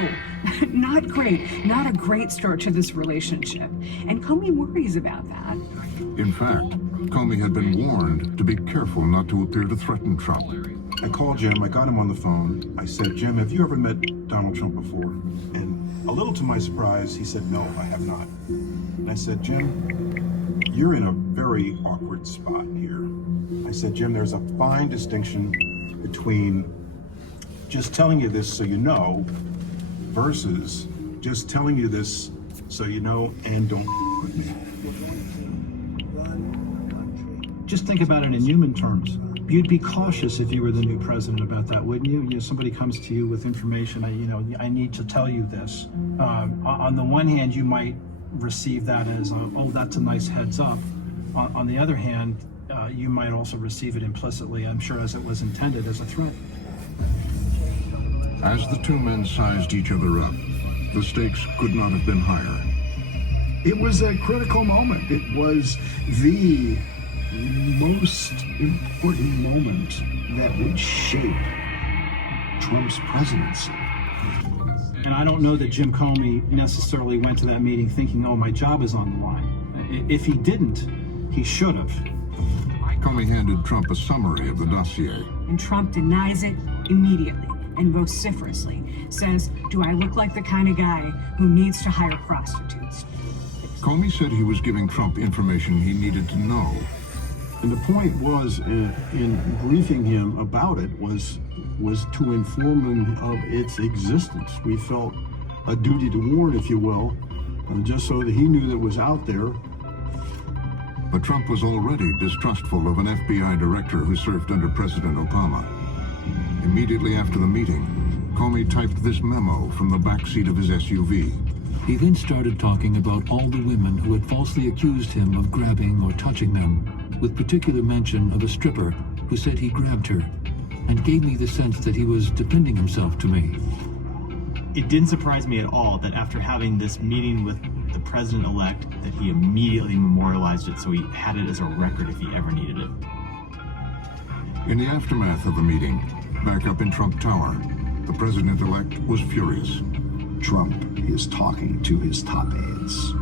No, not great. Not a great start to this relationship. And Comey worries about that. In fact, Comey had been warned to be careful not to appear to threaten Trump. I called Jim, I got him on the phone. I said, Jim, have you ever met Donald Trump before? And a little to my surprise, he said, no, I have not. And I said, Jim, you're in a very awkward spot here. I said, Jim, there's a fine distinction between just telling you this so you know versus just telling you this so you know and don't with me. Just think about it in human terms. You'd be cautious if you were the new president about that, wouldn't you? You know, somebody comes to you with information, I need to tell you this. On the one hand, you might receive that as, oh, that's a nice heads up. On the other hand, you might also receive it implicitly, I'm sure as it was intended, as a threat. As the two men sized each other up, the stakes could not have been higher. It was a critical moment. It was the most important moment that would shape Trump's presidency. And I don't know that Jim Comey necessarily went to that meeting thinking, oh, my job is on the line. If he didn't, he should have. Comey handed Trump a summary of the dossier. And Trump denies it immediately and vociferously. Says, do I look like the kind of guy who needs to hire prostitutes? Comey said he was giving Trump information he needed to know. And the point was, in briefing him about it, was to inform him of its existence. We felt a duty to warn, if you will, just so that he knew that it was out there. But Trump was already distrustful of an FBI director who served under President Obama. Immediately after the meeting, Comey typed this memo from the backseat of his SUV. He then started talking about all the women who had falsely accused him of grabbing or touching them, with particular mention of a stripper who said he grabbed her, and gave me the sense that he was defending himself to me. It didn't surprise me at all that after having this meeting with the president-elect, that he immediately memorialized it so he had it as a record if he ever needed it. In the aftermath of the meeting, back up in Trump Tower, the president-elect was furious. Trump is talking to his top aides,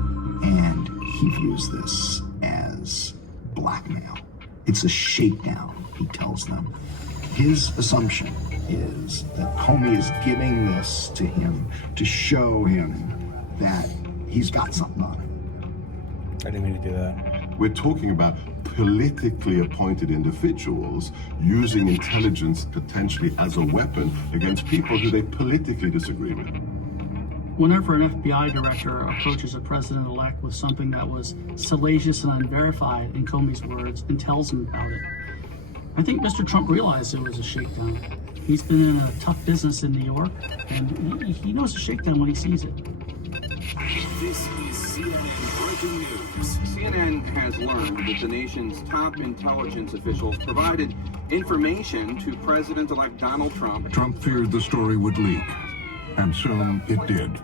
and he views this as blackmail. It's a shakedown, he tells them. His assumption is that Comey is giving this to him to show him that he's got something on him. I didn't mean to do that. We're talking about politically appointed individuals using intelligence potentially as a weapon against people who they politically disagree with. Whenever an FBI director approaches a president-elect with something that was salacious and unverified, in Comey's words, and tells him about it, I think Mr. Trump realized it was a shakedown. He's been in a tough business in New York, and he knows a shakedown when he sees it. This is CNN breaking news. CNN has learned that the nation's top intelligence officials provided information to President-elect Donald Trump. Trump feared the story would leak, and soon it did,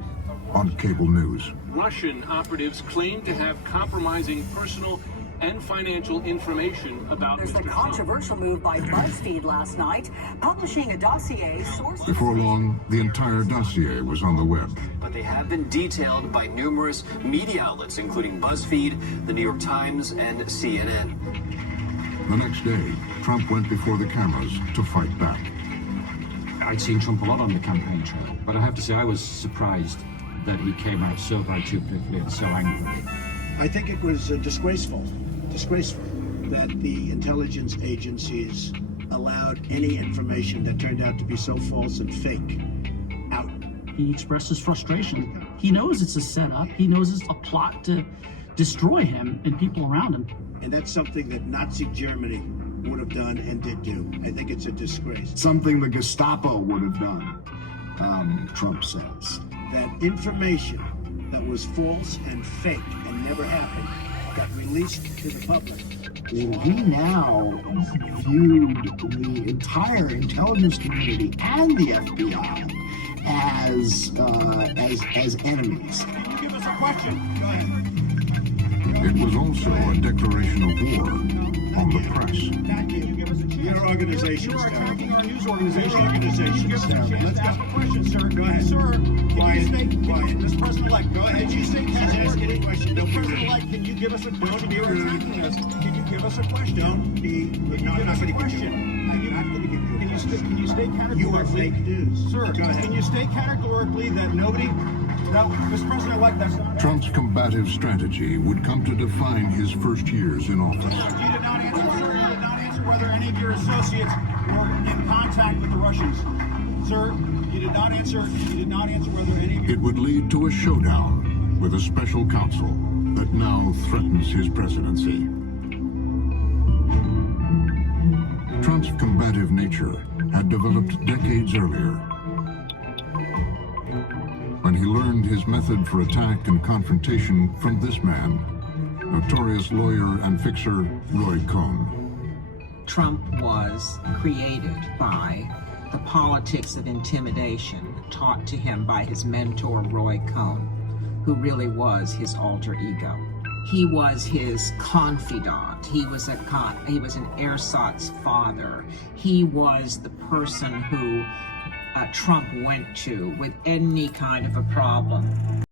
on cable news. Russian operatives claim to have compromising personal and financial information about There's a controversial move by BuzzFeed last night, publishing a dossier sourced. Before long, the entire dossier was on the web. But they have been detailed by numerous media outlets, including BuzzFeed, the New York Times, and CNN. The next day, Trump went before the cameras to fight back. I'd seen Trump a lot on the campaign trail, but I have to say I was surprised that he came out so vituperatously and so angrily. I think it was disgraceful that the intelligence agencies allowed any information that turned out to be so false and fake out. He expresses frustration. He knows it's a setup. He knows it's a plot to destroy him and people around him. And that's something that Nazi Germany would have done and did do. I think it's a disgrace. Something the Gestapo would have done, Trump says. That information that was false and fake and never happened got released to the public. And he now viewed the entire intelligence community and the FBI as enemies. Can you give us a question? Go ahead. It was also a declaration of war on the press. Thank you. Their organizations. You are down. attacking our news organization. Their organizations. Let's Let's ask a question, sir. Go ahead. Sir, Quiet. Quiet. Mr. President-elect, Go ahead. Can you state She's asking a categorically, question. Don't be rude. President-elect, can you give us a question? be You're rude. attacking us. Can you give us a question? Don't be. Can No, you I'm give not us a going to give question? you. I'm not going to give you. Can you state categorically? You are fake news. Sir, Go ahead. can you state categorically that nobody, no, Mr. President-elect, that's not. Trump's combative strategy would come to define his first years in office. You did not answer, sir. You did not answer whether any of your associates were in contact with the Russians. Sir, you did not answer. You did not answer whether any of your. It would lead to a showdown with a special counsel that now threatens his presidency. Trump's combative nature had developed decades earlier. When he learned his method for attack and confrontation from this man, notorious lawyer and fixer Roy Cohn. Trump was created by the politics of intimidation taught to him by his mentor, Roy Cohn, who really was his alter ego. He was his confidant. He was an ersatz father. He was the person who Trump went to with any kind of a problem.